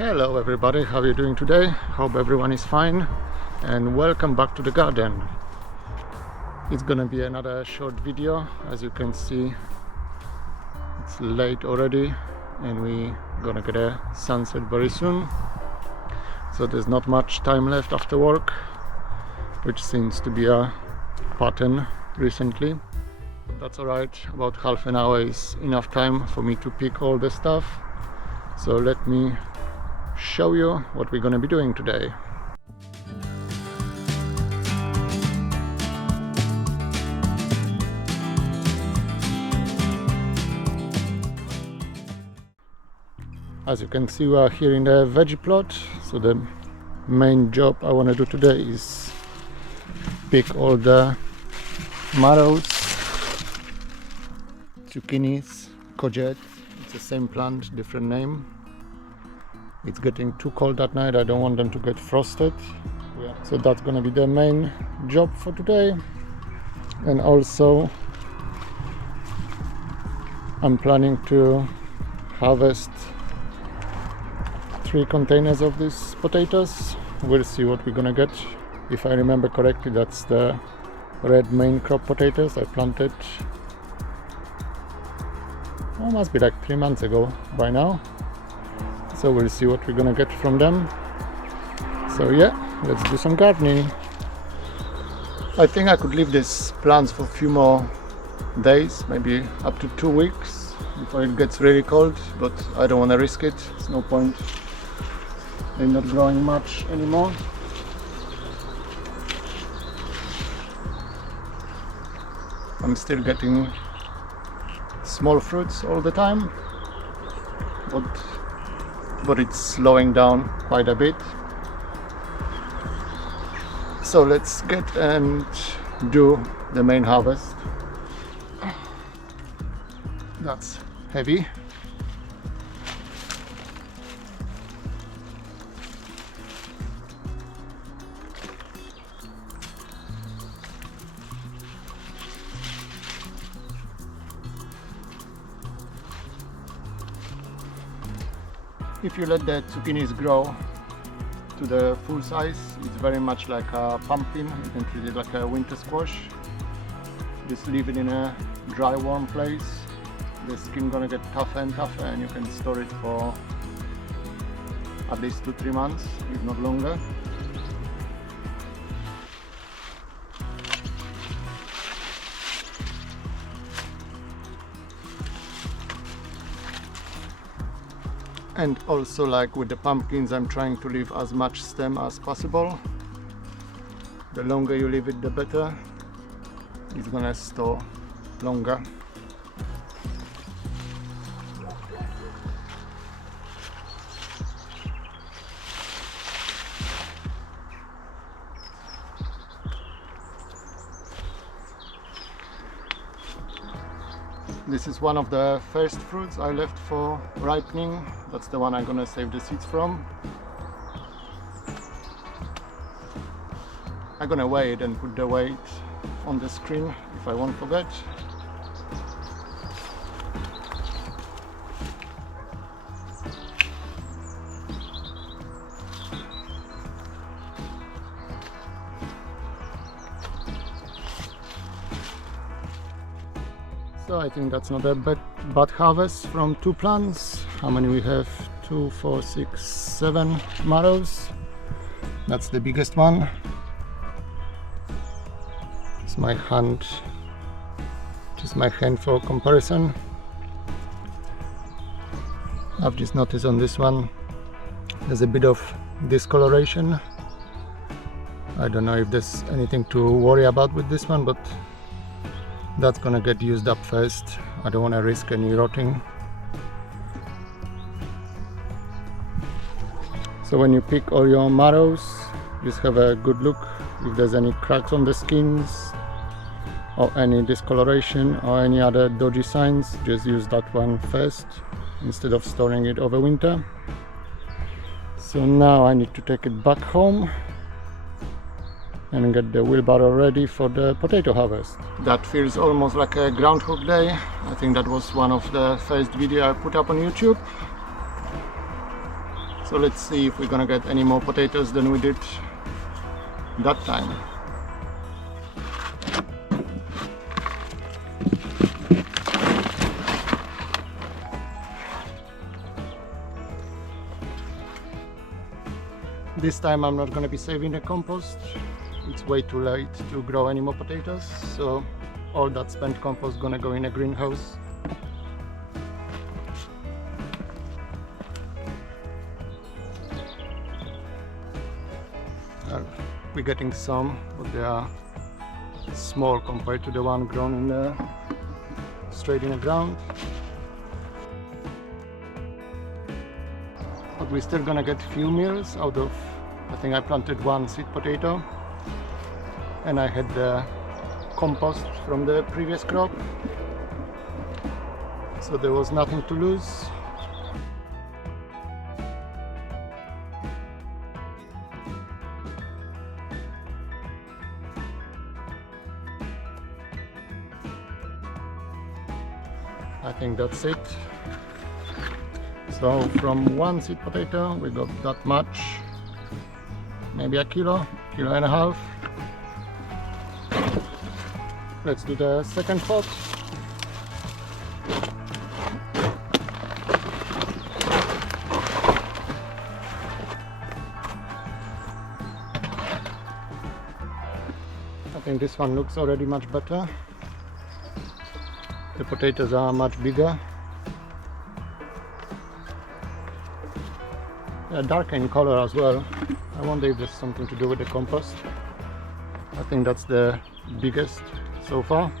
Hello everybody, how are you doing today? Hope everyone is fine and welcome back to the garden. It's gonna be another short video. As you can see, it's late already and we gonna get a sunset very soon, so there's not much time left after work, which seems to be a pattern recently. That's alright, about half an hour is enough time for me to pick all the stuff, so let me show you what we're going to be doing today. As you can see, we are here in the veggie plot, so the main job I want to do today is pick all the marrows, zucchinis, courgette. It's the same plant, different name. It's getting too cold at night, I don't want them to get frosted, so that's gonna be the main job for today. And also I'm planning to harvest 3 containers of these potatoes. We'll see what we're gonna get. If I remember correctly, that's the red main crop potatoes I planted, oh, must be like 3 months ago by now. So we'll see what we're gonna get from them. So yeah, let's do some gardening. I think I could leave these plants for a few more days, maybe up to 2 weeks before it gets really cold, but I don't want to risk it. It's no point. They're not growing much anymore. I'm still getting small fruits all the time, but it's slowing down quite a bit. So let's get and do the main harvest. That's heavy. If you let the zucchinis grow to the full size, it's very much like a pumpkin. You can treat it like a winter squash. Just leave it in a dry, warm place. The skin gonna get tougher and tougher, and you can store it for at least 2-3 months, if not longer. And also, like with the pumpkins, I'm trying to leave as much stem as possible. The longer you leave it, the better. It's gonna store longer. This is one of the first fruits I left for ripening. That's the one I'm gonna save the seeds from. I'm gonna weigh it and put the weight on the screen if I won't forget. So I think that's not a bad harvest from 2 plants. How many we have? 2, 4, 6, 7 marrows. That's the biggest one. It's my hand, just my hand for comparison. I've just noticed on this one there's a bit of discoloration. I don't know if there's anything to worry about with this one, but that's gonna get used up first. I don't want to risk any rotting. So when you pick all your marrows, just have a good look if there's any cracks on the skins or any discoloration or any other dodgy signs. Just use that one first instead of storing it over winter. So now I need to take it back home and get the wheelbarrow ready for the potato harvest. That feels almost like a Groundhog Day. I think that was one of the first videos I put up on YouTube. So let's see if we're gonna get any more potatoes than we did that time. This time I'm not gonna be saving the compost. It's way too late to grow any more potatoes, so all that spent compost is gonna go in a greenhouse. We're getting some, but they are small compared to the one grown in the straight in the ground. But we're still gonna get few meals out of, I think I planted one sweet potato, and I had the compost from the previous crop, so there was nothing to lose. I think that's it. So from one sweet potato we got that much, maybe a kilo and a half. Let's do the second pot. I think this one looks already much better. The potatoes are much bigger. They're darker in color as well. I wonder if there's something to do with the compost. I think that's the biggest so far.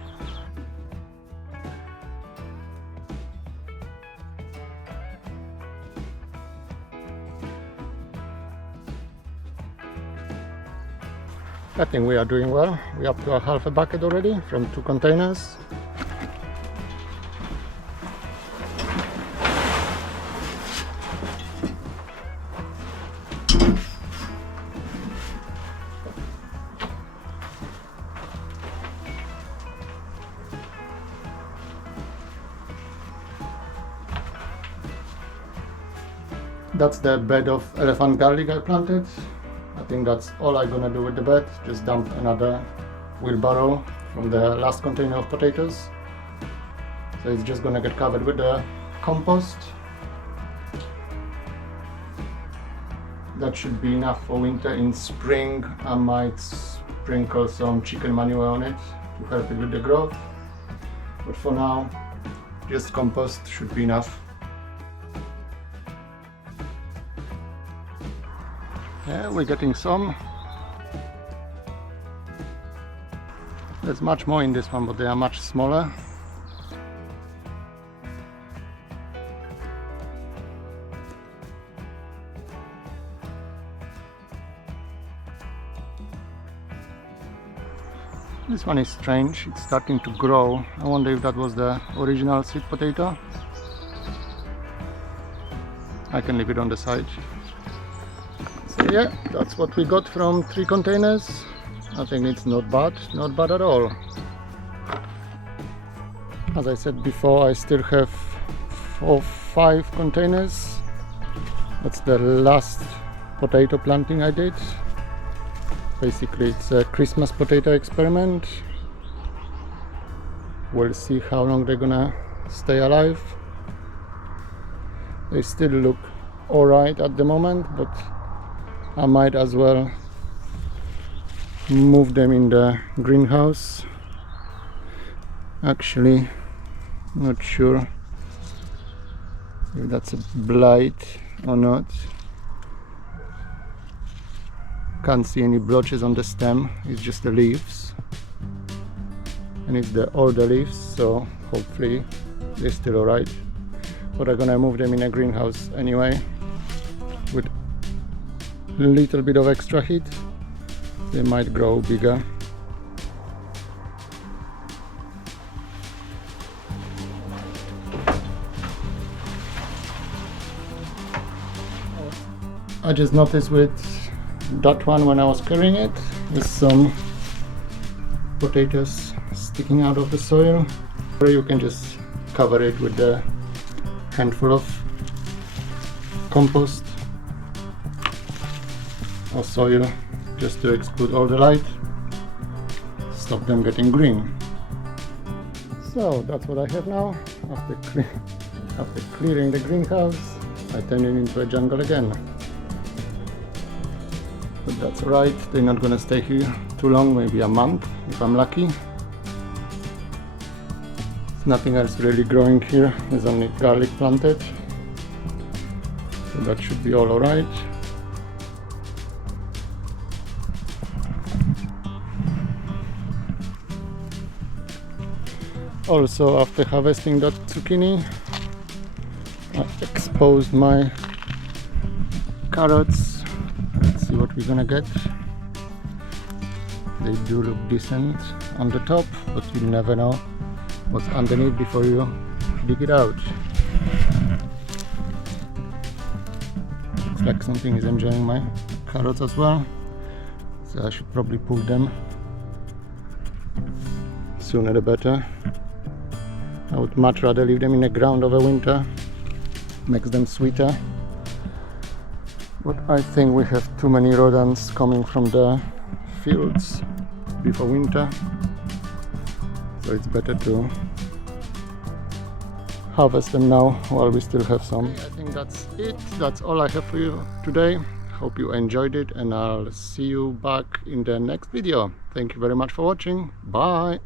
I think we are doing well. We're up to a half a bucket already from 2 containers. That's the bed of elephant garlic I planted. I think that's all I'm gonna do with the bed. Just dump another wheelbarrow from the last container of potatoes. So it's just gonna get covered with the compost. That should be enough for winter. In spring I might sprinkle some chicken manure on it to help it with the growth. But for now, just compost should be enough. Yeah, we're getting some. There's much more in this one, but they are much smaller. This one is strange, it's starting to grow. I wonder if that was the original sweet potato. I can leave it on the side. So yeah, that's what we got from 3 containers. I think it's not bad at all. As I said before, I still have 4 or 5 containers. That's the last potato planting I did. Basically it's a Christmas potato experiment. We'll see how long they're gonna stay alive. They still look alright at the moment, but I might as well move them in the greenhouse. Actually, not sure if that's a blight or not. Can't see any blotches on the stem, it's just the leaves. And it's the older leaves, so hopefully they're still alright. But I'm gonna move them in a greenhouse anyway. With a little bit of extra heat, they might grow bigger. I just noticed with that one when I was carrying it, with some potatoes sticking out of the soil, or you can just cover it with a handful of compost or soil, just to exclude all the light, stop them getting green. So that's what I have now. After clearing the greenhouse, I turn it into a jungle again. But that's alright, they're not gonna stay here too long, maybe a month if I'm lucky. There's nothing else really growing here, there's only garlic planted. So that should be all alright. Also, after harvesting that zucchini, I exposed my carrots. Let's see what we're gonna get. They do look decent on the top, but you never know what's underneath before you dig it out. Looks like something is enjoying my carrots as well, so I should probably pull them sooner the better. I would much rather leave them in the ground over winter, makes them sweeter. But I think we have too many rodents coming from the fields before winter, so it's better to harvest them now while we still have some. I think that's it. That's all I have for you today. Hope you enjoyed it, and I'll see you back in the next video. Thank you very much for watching. Bye.